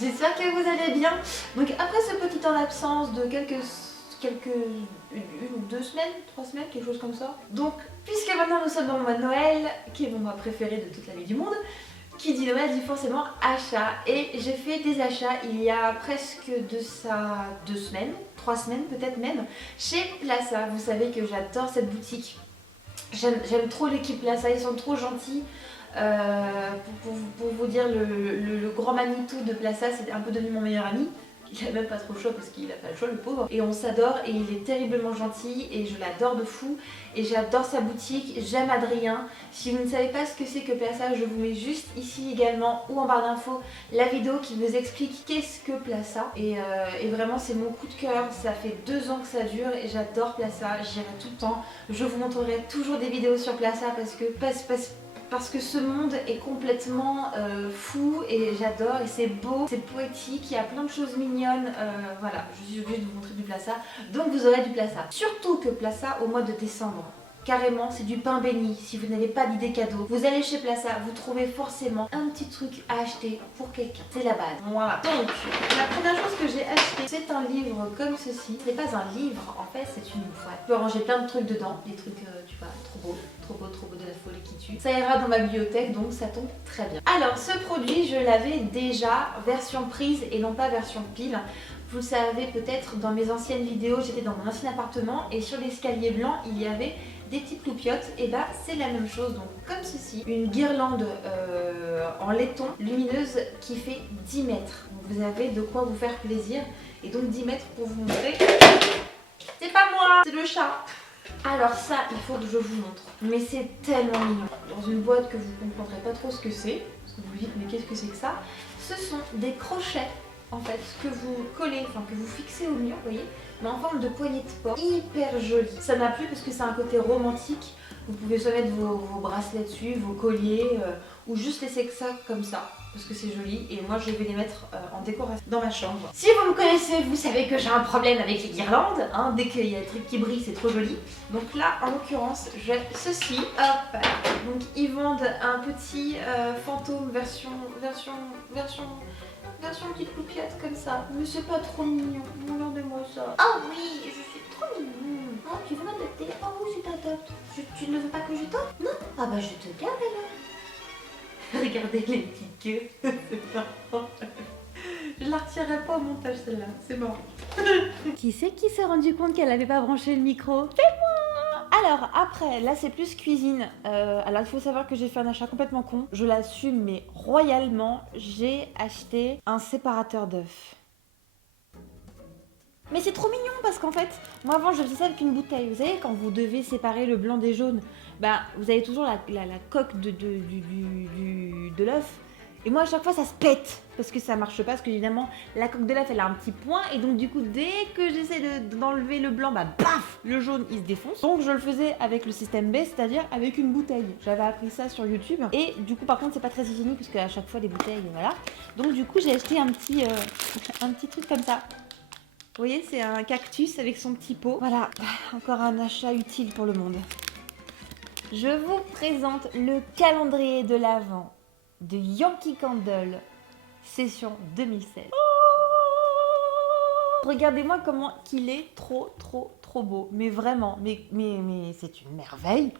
j'espère que vous allez bien. Donc après ce petit temps d'absence de une ou 2 semaines, 3 semaines, quelque chose comme ça. Donc puisque maintenant nous sommes dans le mois de Noël, qui est mon mois préféré de toute la vie du monde, qui dit Noël dit forcément achat. Et j'ai fait des achats il y a presque de ça 2 semaines, 3 semaines peut-être même, chez Plaza. Vous savez que j'adore cette boutique. J'aime trop l'équipe Plaza, ils sont trop gentils. Pour vous dire, le grand Manitou de Plaza, c'est un peu devenu mon meilleur ami. Il a même pas trop le choix parce qu'il a pas le choix, le pauvre. Et on s'adore et il est terriblement gentil et je l'adore de fou. Et j'adore sa boutique, j'aime Adrien. Si vous ne savez pas ce que c'est que Plaza, je vous mets juste ici également ou en barre d'infos la vidéo qui vous explique qu'est-ce que Plaza. Et vraiment c'est mon coup de cœur, ça fait 2 ans que ça dure et j'adore Plaza, j'irai tout le temps. Je vous montrerai toujours des vidéos sur Plaza parce que ce monde est complètement fou et j'adore et c'est beau, c'est poétique, il y a plein de choses mignonnes, voilà, je suis obligée de vous montrer du Plaza, donc vous aurez du Plaza. Surtout que Plaza au mois de décembre, carrément c'est du pain béni. Si vous n'avez pas d'idée cadeau, vous allez chez Plaza, vous trouvez forcément un petit truc à acheter pour quelqu'un, c'est la base. Voilà, donc la première chose que j'ai acheté, c'est un livre comme ceci. Ce n'est pas un livre, en fait c'est une boîte. Je peux ranger plein de trucs dedans, des trucs tu vois, trop beau de la folie qui tue. Ça ira dans ma bibliothèque, donc ça tombe très bien. Alors ce produit, je l'avais déjà version prise et non pas version pile. Vous le savez peut-être, dans mes anciennes vidéos, j'étais dans mon ancien appartement et sur l'escalier blanc, il y avait des petites loupiottes. Et bah c'est la même chose, donc comme ceci, une guirlande en laiton lumineuse qui fait 10 mètres. Donc vous avez de quoi vous faire plaisir. Et donc 10 mètres pour vous montrer. C'est pas moi, c'est le chat. Alors ça, il faut que je vous montre. Mais c'est tellement mignon. Dans une boîte que vous ne comprendrez pas trop ce que c'est. Parce que vous vous dites, mais qu'est-ce que c'est que ça? Ce sont des crochets, en fait, que vous collez, enfin que vous fixez au mur, vous voyez, mais en forme de poignée de porte. Hyper joli. Ça m'a plu parce que c'est un côté romantique. Vous pouvez soit mettre vos bracelets dessus, vos colliers, ou juste laisser que ça comme ça. Parce que c'est joli et moi je vais les mettre en décoration dans ma chambre. Si vous me connaissez, vous savez que j'ai un problème avec les guirlandes, hein. Dès qu'il y a des trucs qui brillent, c'est trop joli. Donc là, en l'occurrence, j'ai ceci. Hop. Donc ils vendent un petit fantôme version petite loupiote comme ça. Mais c'est pas trop mignon. Regardez-moi ça. Oh oui, je suis trop mignonne. Oh, tu veux m'adopter? Oh oui, je t'adopte. Tu ne veux pas que je t'adopte? Non? Ah bah je te garde alors. Regardez les petites queues, c'est marrant. Je la retirerai pas au montage celle-là, c'est mort. Qui c'est qui s'est rendu compte qu'elle n'avait pas branché le micro? C'est moi. Alors après, là c'est plus cuisine. Alors il faut savoir que j'ai fait un achat complètement con. Je l'assume mais royalement, j'ai acheté un séparateur d'œufs. Mais c'est trop mignon parce qu'en fait, moi avant je faisais ça avec une bouteille. Vous savez quand vous devez séparer le blanc des jaunes, bah vous avez toujours la coque de l'œuf. Et moi à chaque fois ça se pète parce que ça marche pas, parce qu'évidemment la coque de l'œuf elle a un petit point et donc du coup dès que j'essaie d'enlever le blanc, bah paf, le jaune il se défonce. Donc je le faisais avec le système B, c'est-à-dire avec une bouteille. J'avais appris ça sur YouTube et du coup par contre c'est pas très hygiénique parce qu'à chaque fois les bouteilles, voilà. Donc du coup j'ai acheté un petit truc comme ça. Vous voyez, c'est un cactus avec son petit pot. Voilà, encore un achat utile pour le monde. Je vous présente le calendrier de l'Avent de Yankee Candle, session 2016. Regardez-moi comment qu'il est trop beau. Mais vraiment, mais c'est une merveille.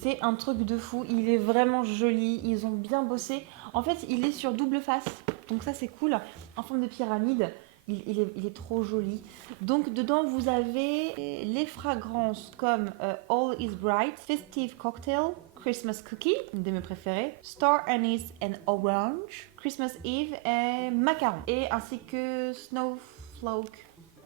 C'est un truc de fou. Il est vraiment joli. Ils ont bien bossé. En fait, il est sur double face. Donc ça, c'est cool. En forme de pyramide. Il est trop joli. Donc dedans vous avez les fragrances comme All is Bright, Festive Cocktail, Christmas Cookie, une de mes préférées, Star Anise and Orange, Christmas Eve et Macaron. Et ainsi que Snowflake. Oh,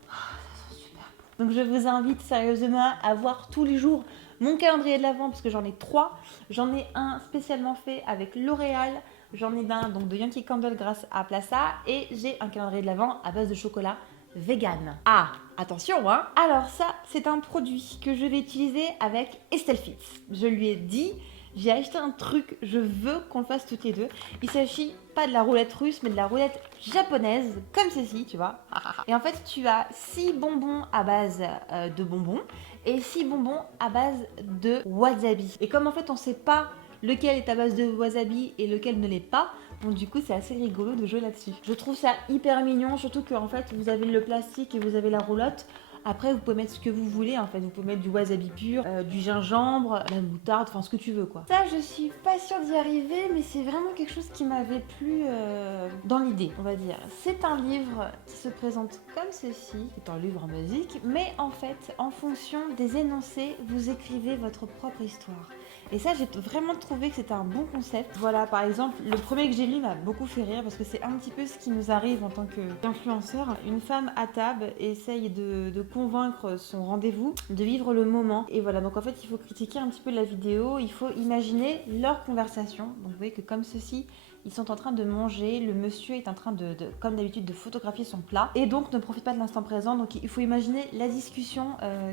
ça sent super bon. Donc je vous invite sérieusement à voir tous les jours mon calendrier de l'Avent parce que j'en ai 3. J'en ai un spécialement fait avec L'Oréal. J'en ai d'un donc de Yankee Candle grâce à Plaza et j'ai un calendrier de l'Avent à base de chocolat vegan. Ah, attention hein. Alors ça, c'est un produit que je vais utiliser avec Estelle Fitz. Je lui ai dit, j'ai acheté un truc, je veux qu'on le fasse toutes les deux. Il s'agit pas de la roulette russe, mais de la roulette japonaise, comme ceci, tu vois. Et en fait, tu as 6 bonbons à base de bonbons et 6 bonbons à base de wasabi. Et comme en fait, on sait pas lequel est à base de wasabi et lequel ne l'est pas, Donc du coup c'est assez rigolo de jouer là-dessus. Je trouve ça hyper mignon, surtout que en fait vous avez le plastique et vous avez la roulotte. Après vous pouvez mettre ce que vous voulez en fait, vous pouvez mettre du wasabi pur, du gingembre, la moutarde, enfin ce que tu veux quoi. Ça je suis pas sûre d'y arriver mais c'est vraiment quelque chose qui m'avait plu dans l'idée on va dire. C'est un livre qui se présente comme ceci, c'est un livre en musique, mais en fait en fonction des énoncés vous écrivez votre propre histoire. Et ça, j'ai vraiment trouvé que c'était un bon concept. Voilà, par exemple, le premier que j'ai lu m'a beaucoup fait rire parce que c'est un petit peu ce qui nous arrive en tant qu'influenceur. Une femme à table essaye de convaincre son rendez-vous de vivre le moment. Et voilà, donc en fait, il faut critiquer un petit peu la vidéo, il faut imaginer leur conversation. Donc vous voyez que comme ceci, ils sont en train de manger, le monsieur est en train comme d'habitude, de photographier son plat et donc ne profite pas de l'instant présent. Donc il faut imaginer la discussion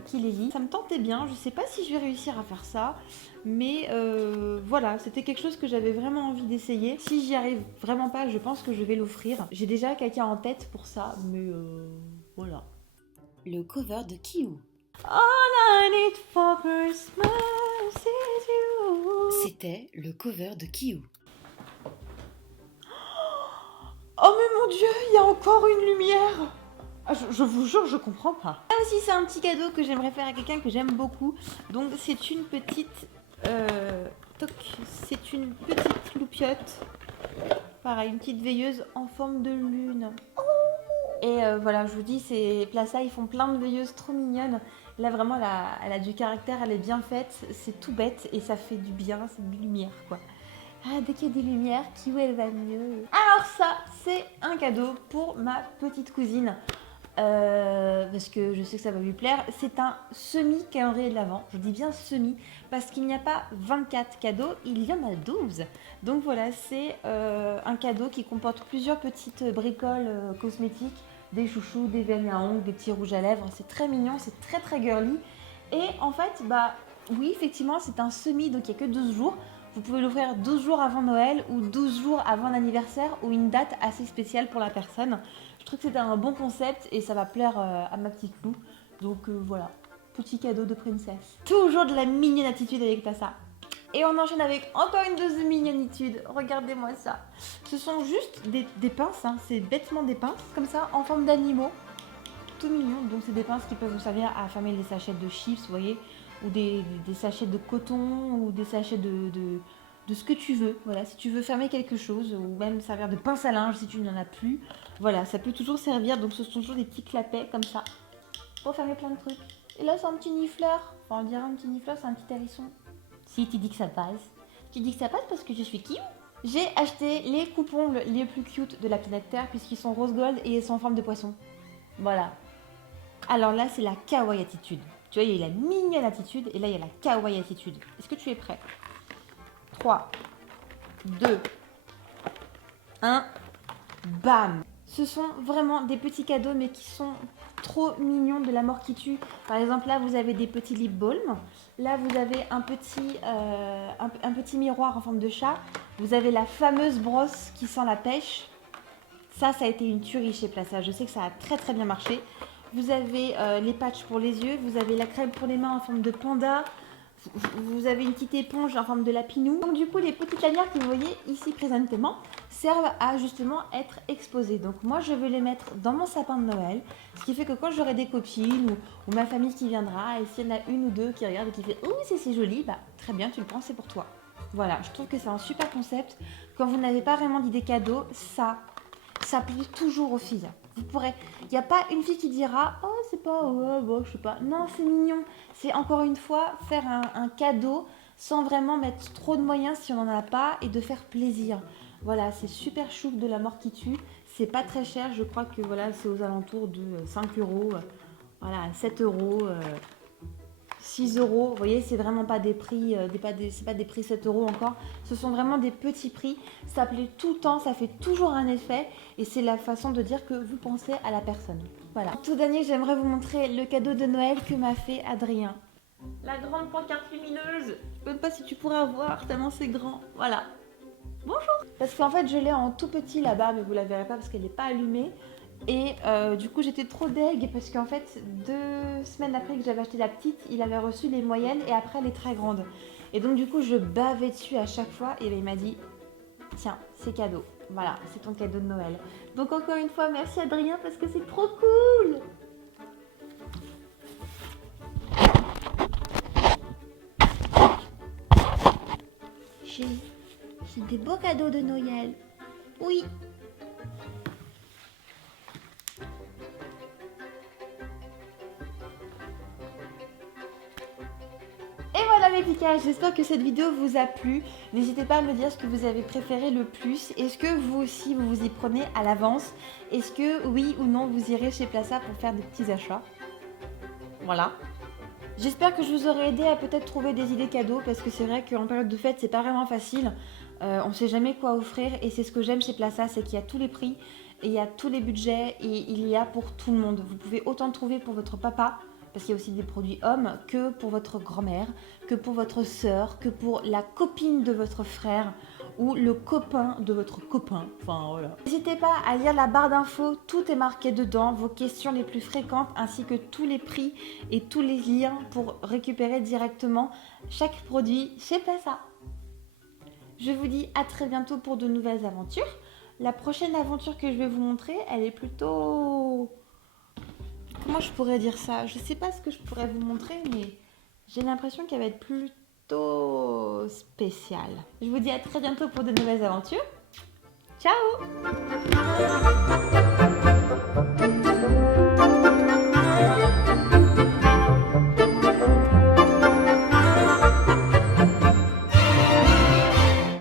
qui les lie. Ça me tentait bien, je sais pas si je vais réussir à faire ça, mais voilà, c'était quelque chose que j'avais vraiment envie d'essayer. Si j'y arrive vraiment pas, je pense que je vais l'offrir. J'ai déjà quelqu'un en tête pour ça, mais voilà. Le cover de Kiyu. All I need for Christmas is you. C'était le cover de Kiyu. Oh mais mon Dieu, il y a encore une lumière. Je vous jure, je comprends pas. Là aussi, c'est un petit cadeau que j'aimerais faire à quelqu'un que j'aime beaucoup. Donc, c'est une petite... c'est une petite loupiote. Pareil, une petite veilleuse en forme de lune. Et voilà, je vous dis, ces Plaça, ils font plein de veilleuses trop mignonnes. Là, vraiment, elle a du caractère, elle est bien faite. C'est tout bête et ça fait du bien, c'est de lumière, quoi. Ah, dès qu'il y a des lumières, Kiyu, elle va mieux. Alors ça, c'est un cadeau pour ma petite cousine. Parce que je sais que ça va lui plaire. C'est un semi-calendrier de l'Avent. Je dis bien semi, parce qu'il n'y a pas 24 cadeaux, il y en a 12. Donc voilà, c'est un cadeau qui comporte plusieurs petites bricoles cosmétiques, des chouchous, des vernis à ongles, des petits rouges à lèvres. C'est très mignon, c'est très très girly. Et en fait, bah oui, effectivement, c'est un semi, donc il n'y a que 12 jours. Vous pouvez l'offrir 12 jours avant Noël ou 12 jours avant l'anniversaire ou une date assez spéciale pour la personne. Je trouve que c'était un bon concept et ça va plaire à ma petite Lou. Donc voilà, petit cadeau de princesse. Toujours de la mignonne attitude avec ça. Et on enchaîne avec encore une dose de mignonitude. Regardez-moi ça. Ce sont juste des pinces, hein. C'est bêtement des pinces, comme ça, en forme d'animaux. Tout mignon. Donc c'est des pinces qui peuvent vous servir à fermer les sachets de chips, vous voyez, ou des sachets de coton, ou des sachets de ce que tu veux. Voilà, si tu veux fermer quelque chose, ou même servir de pince à linge si tu n'en as plus. Voilà, ça peut toujours servir. Donc ce sont toujours des petits clapets comme ça, pour fermer plein de trucs. Et là c'est un petit nifleur. Enfin on dirait un petit nifleur, c'est un petit hérisson. Si tu dis que ça passe. Tu dis que ça passe parce que je suis Kiyu. J'ai acheté les coupons les plus cute de la planète Terre, puisqu'ils sont rose gold et ils sont en forme de poisson. Voilà. Alors là, c'est la kawaii attitude. Tu vois, il y a la mignonne attitude et là, il y a la kawaii attitude. Est-ce que tu es prêt? 3, 2, 1, bam! Ce sont vraiment des petits cadeaux, mais qui sont trop mignons, de la mort qui tue. Par exemple, là, vous avez des petits lip balms. Là, vous avez un petit miroir en forme de chat. Vous avez la fameuse brosse qui sent la pêche. Ça a été une tuerie chez Plaça. Je sais que ça a très très bien marché. Vous avez les patchs pour les yeux, vous avez la crème pour les mains en forme de panda, vous avez une petite éponge en forme de lapinou. Donc du coup, les petites lanières que vous voyez ici présentement servent à justement être exposées. Donc moi, je vais les mettre dans mon sapin de Noël, ce qui fait que quand j'aurai des copines ou ma famille qui viendra, et s'il y en a une ou deux qui regardent et qui fait « Oh, c'est joli », bah très bien, tu le prends, c'est pour toi. Voilà, je trouve que c'est un super concept. Quand vous n'avez pas vraiment d'idée cadeau, ça plaît toujours aux filles. Vous pourrez, il n'y a pas une fille qui dira oh c'est pas, bon, je sais pas. Non, c'est mignon. C'est encore une fois faire un cadeau sans vraiment mettre trop de moyens si on n'en a pas et de faire plaisir. Voilà, c'est super chou de la mort qui tue. C'est pas très cher, je crois que voilà, c'est aux alentours de 5 euros, voilà, 7 euros. 6 euros, vous voyez, c'est vraiment pas des prix, c'est pas des prix 7 euros encore, ce sont vraiment des petits prix, ça plaît tout le temps, ça fait toujours un effet et c'est la façon de dire que vous pensez à la personne. Voilà. Tout dernier, j'aimerais vous montrer le cadeau de Noël que m'a fait Adrien. La grande pancarte lumineuse, je ne sais même pas si tu pourras voir tellement c'est grand, voilà. Bonjour. Parce qu'en fait je l'ai en tout petit là-bas mais vous la verrez pas parce qu'elle n'est pas allumée. Et du coup j'étais trop deg parce qu'en fait 2 semaines après que j'avais acheté la petite, il avait reçu les moyennes et après les très grandes. Et donc du coup je bavais dessus à chaque fois et il m'a dit tiens c'est cadeau. Voilà, c'est ton cadeau de Noël. Donc encore une fois, merci Adrien parce que c'est trop cool. J'ai des beaux cadeaux de Noël. Oui. Et voilà mes piquages, j'espère que cette vidéo vous a plu. N'hésitez pas à me dire ce que vous avez préféré le plus. Est-ce que vous aussi vous vous y prenez à l'avance? Est-ce que oui ou non vous irez chez Plaça pour faire des petits achats? Voilà. J'espère que je vous aurai aidé à peut-être trouver des idées cadeaux parce que c'est vrai qu'en période de fête c'est pas vraiment facile. On sait jamais quoi offrir et c'est ce que j'aime chez Plaça, c'est qu'il y a tous les prix et il y a tous les budgets et il y a pour tout le monde. Vous pouvez autant trouver pour votre papa, parce qu'il y a aussi des produits hommes, que pour votre grand-mère, que pour votre sœur, que pour la copine de votre frère ou le copain de votre copain. Enfin voilà. N'hésitez pas à lire la barre d'infos, tout est marqué dedans, vos questions les plus fréquentes ainsi que tous les prix et tous les liens pour récupérer directement chaque produit chez Plaça. Je vous dis à très bientôt pour de nouvelles aventures. La prochaine aventure que je vais vous montrer, elle est plutôt... Comment je pourrais dire ça? Je sais pas ce que je pourrais vous montrer, mais j'ai l'impression qu'elle va être plutôt spéciale. Je vous dis à très bientôt pour de nouvelles aventures. Ciao!